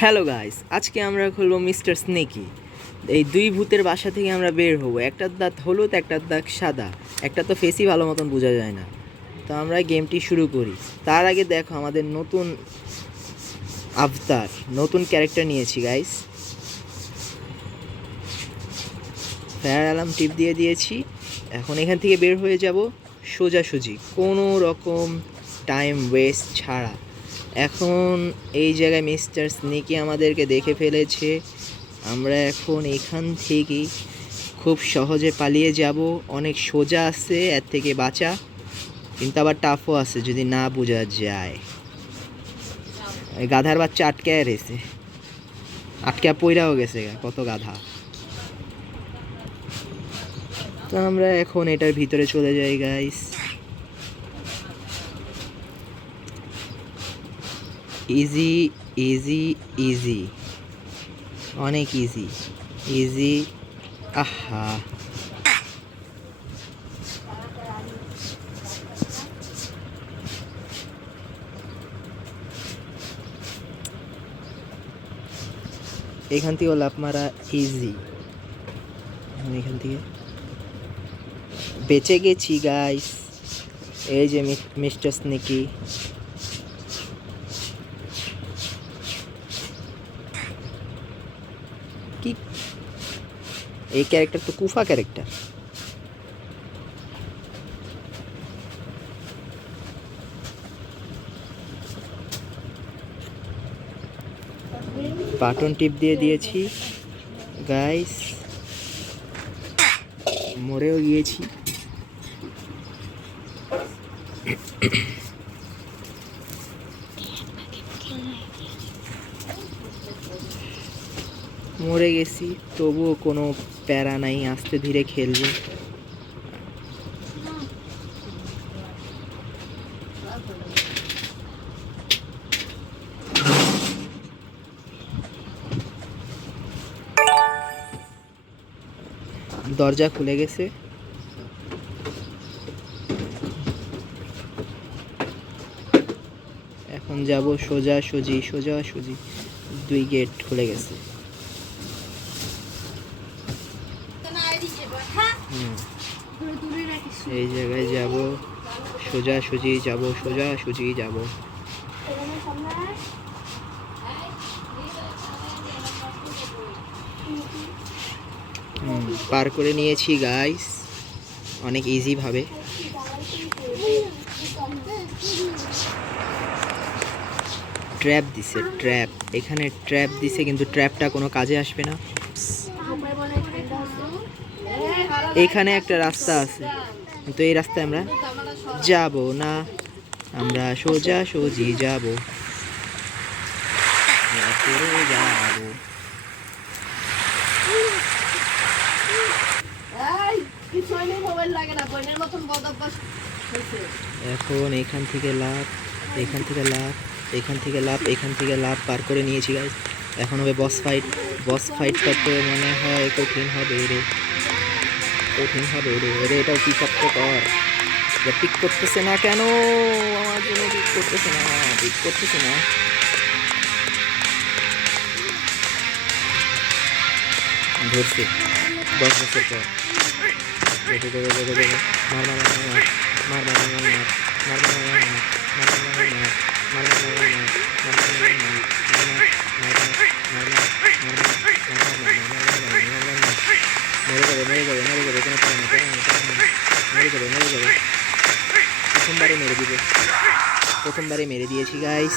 Hello guys আজকে আমরা খুলবো মিস্টার স্নেকি। এই দুই ভূতের বাসা থেকে আমরা বের হব। একটার দাঁত হলুদ একটার দাঁত সাদা। একটা তো ফেসই ভালো মতন বোঝা যায় না। তো আমরা গেমটি শুরু করি। তার আগে দেখো আমাদের নতুন আবতার নতুন ক্যারেক্টার নিয়েছি গাইস ফায়ার অ্যালার্ম টিপ দিয়ে দিয়েছি। এখন এখান থেকে বের হয়ে যাব সোজাসুজি। কোনো রকম টাইম ওয়েস্ট ছাড়া। এখন এই জায়গায় মিস্টার স্নেকি আমাদেরকে দেখে ফেলেছে। আমরা এখন এখান থেকে খুব সহজে পালিয়ে যাব। অনেক সোজা আছে, এর থেকে বাঁচা। কিন্তু আবার টাফও আছে, যদি না বোঝা যায়। গাধার বাচ্চা আটকায় রয়েছে। আটকা পইরাও গেছে কত গাধা। তো আমরা এখন এটার ভিতরে চলে যাই গাইস ইজি ইজি ইজি অনেক ইজি ইজি আহা। এখান থেকে লাভ মারা ইজি এখান থেকে। বেঁচে গেছি গাইস এই যে মিস্টার স্নেকি এই ক্যারেক্টার তো কুফা ক্যারেক্টার বাটন টিপ দিয়ে দিয়েছি। গাইস মরেও গিয়েছি। মরে গেছি, তবুও কোনো প্যারা নাই, আস্তে ধীরে খেলব। দরজা খুলে গেছে। এখন যাব সোজা সুজি সোজা সুজি, দুই গেট খুলে গেছে। এই জায়গায় যাব। সোজা সুজি যাব, সোজা সুজি যাব। পার করে নিয়েছি গাইস অনেক ইজি ভাবে। ট্র্যাপ দিছে ট্র্যাপ এখানে ট্র্যাপ দিছে, কিন্তু ট্র্যাপটা কোনো কাজে আসবে না। এখানে একটা রাস্তা আছে। কিন্তু এই রাস্তায় আমরা যাব না আমরা সোজা সোজি যাব। যাব এখন এখান থেকে লাভ এখান থেকে লাভ এখান থেকে লাভ এখান থেকে লাভ পার করে নিয়েছি গাইজ এখন হবে বস ফাইট বস ফাইটটা তো মনে হয় কঠিন হবে রে। কঠিন হবে রে রে এটাও পিক আপ তো কর পিক করতেছে না কেন আমার জন্য পিক করতেছে না পিক করতেছে না ধরছে দশ বছর পর মার মার মার মার মার মার মার মার মার মার মার প্রথমবারে মেরে দিয়েছি গাইস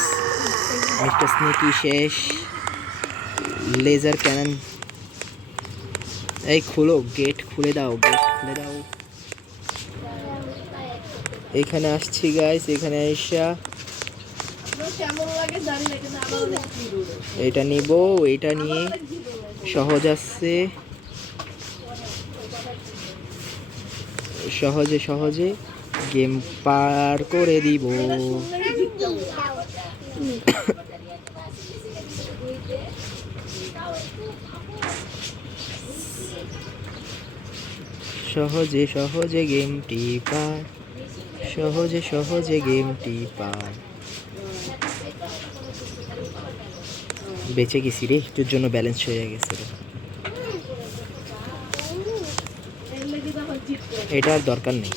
মিস্টার স্নেকি শেষ। Laser cannon. এই, খুলো গেট খুলে দাও গেট খুলে দাও। এখানে আসছি গাইস এখানে আইসা এটা নিব, এটা নিয়ে সহজ আসছে। সহজে সহজে। গেম পার করে দিব। সহজে সহজে গেমটি পার, সহজে সহজে গেমটি পার। বেঁচে গেছি রে একটুর জন্য ব্যালেন্স হয়ে গেছে রে। এটা আর দরকার নেই।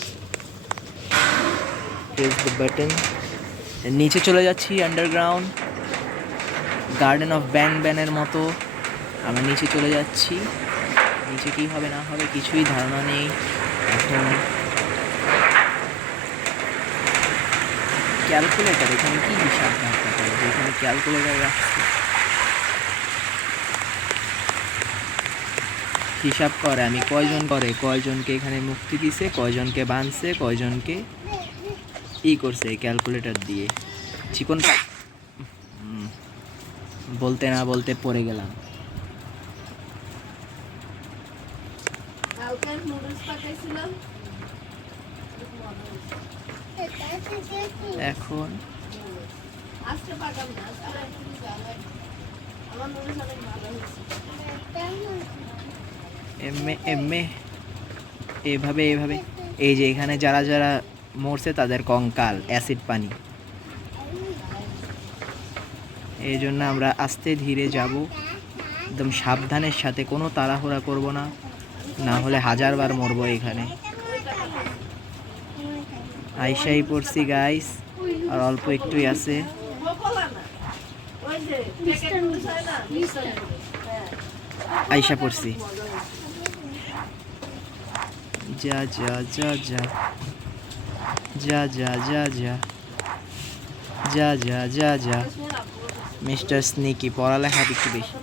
প্রেস দ্য বাটন নিচে চলে যাচ্ছি আন্ডারগ্রাউন্ড গার্ডেন অফ ব্যান ব্যানের মতো। আমরা নিচে চলে যাচ্ছি। নিচে কী হবে, না হবে, কিছুই ধারণা নেই। এখন ক্যালকুলেটার এখানে কি হিসাব রাখতে যে এখানে ক্যালকুলেটার রাখছে। হিসাব করে, আমি কয়জন করে? কয়জনকে এখানে মুক্তি দিছে? কয়জনকে বাঁধছে? কয়জনকে ই করছে ক্যালকুলেটর দিয়ে। চিকন বলতে না বলতে পড়ে গেলাম। এখন এমএ এমএ এভাবে এভাবে। এই যে এখানে যারা যারা মরছে তাদের কঙ্কাল, অ্যাসিড পানি। এই জন্য আমরা আস্তে ধীরে যাব। একদম সাবধানের সাথে, কোনো তাড়াহুড়া করব না। না হলে হাজারবার মরবো এখানে। আইসাই পড়ছি গাইস আর অল্প একটুই আছে। আইসা পড়ছি। যা যা যা যা। যা যা যা যা যা যা যা যা মিস্টার স্নিকি, পড়ালেখা একটু বেশি।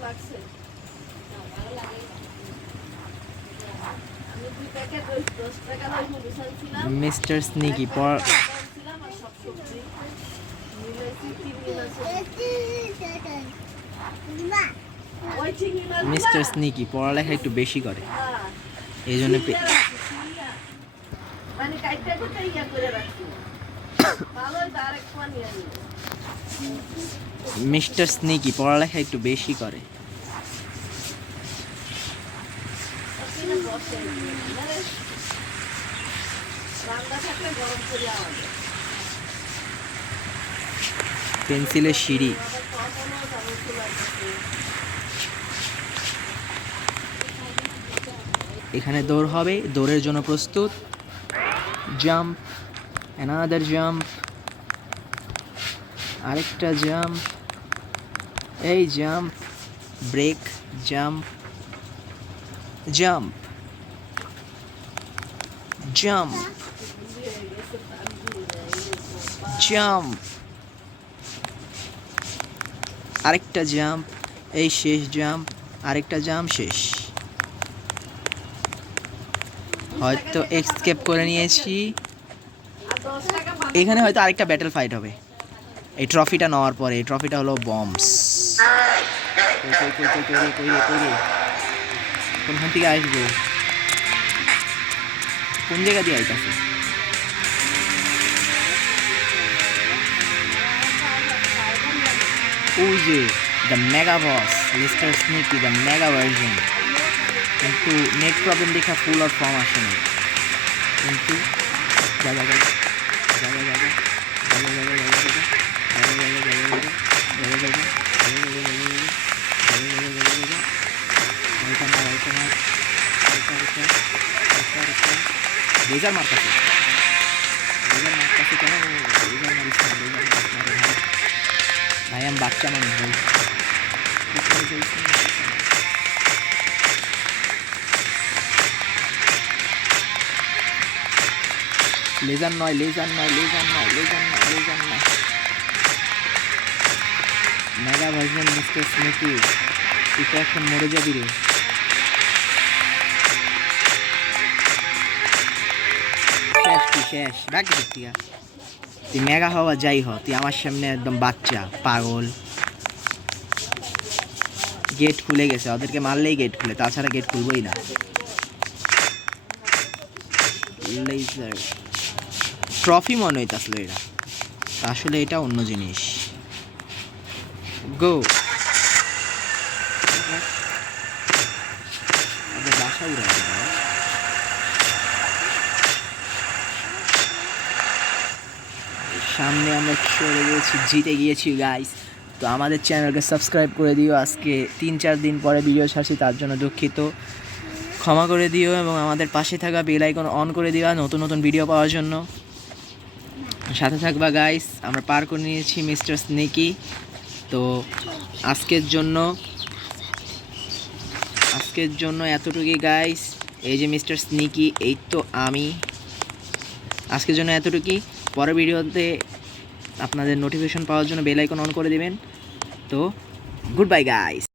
মিস্টার স্নিকি, পড়া মিস্টার স্নিকি, পড়ালেখা একটু বেশি করে। এই জন্য মিস্টার স্নিকি পড়ালেখা একটু বেশি করে। পেন্সিলের সিঁড়ি। এখানে দৌড় হবে দৌড়ের জন্য প্রস্তুত। jump, another jump, আরেকটা jump, এই jump, break, jump, jump, jump, jump, আরেকটা jump, এই শেষ jump, আরেকটা jump শেষ হয়তো এক্সকেপ করে নিয়েছি। এখানে হয়তো আরেকটা ব্যাটেল ফাইট হবে। এই ট্রফিটা নেওয়ার পরে, এই ট্রফিটা হলো বম্বস কোনখান থেকে আসব? কোন জায়গা দিয়ে আইতাছে? ওই যে the mega boss mister sneaky the mega version কিন্তু নেট প্রবলেম দেখা ফুল আর ফর্ম আসে না কিন্তু বেজার মারতেছে বেজার মারতেছে কেন বেজার মারিস বেজার ভাই আমি বাচ্চা মানুষ লেজার নয় লেজার নয় লেজার নয় লেজার নয় লেজার নয় মেগা ভার্জন মিস্টার স্মিথি তুই তো এখন মরে যাবি রে। শেষ, তুই দিয়া তুই মেগা হওয়া যাই হ, তুই আমার সামনে একদম বাচ্চা, পাগল। গেট খুলে গেছে, ওদেরকে মারলেই গেট খুলে, তাছাড়া গেট খুলবই না। লেজার ট্রফি মনে হইতাছিল এটা। আসলে এটা অন্য জিনিস। গো সামনে আমরা চলে গিয়েছি, জিতে গিয়েছি গাইস তো আমাদের চ্যানেলকে সাবস্ক্রাইব করে দিও। আজকে তিন চার দিন পরে ভিডিও ছাড়ছি, তার জন্য দুঃখিত। ক্ষমা করে দিও এবং আমাদের পাশে থাকা বেল আইকন অন করে দিও নতুন নতুন ভিডিও পাওয়ার জন্য। সাথে থাকবা গাইস আমরা পার করে নিয়েছি মিস্টার স্নেকি। তো আজকের জন্য আজকের জন্য এতটুকুই গাইস এই যে মিস্টার স্নিকি, এই তো আমি। আজকের জন্য এতটুকুই। পরের ভিডিওতে আপনাদের নোটিফিকেশন পাওয়ার জন্য বেল আইকন অন করে দেবেন। তো গুড বাই গাইস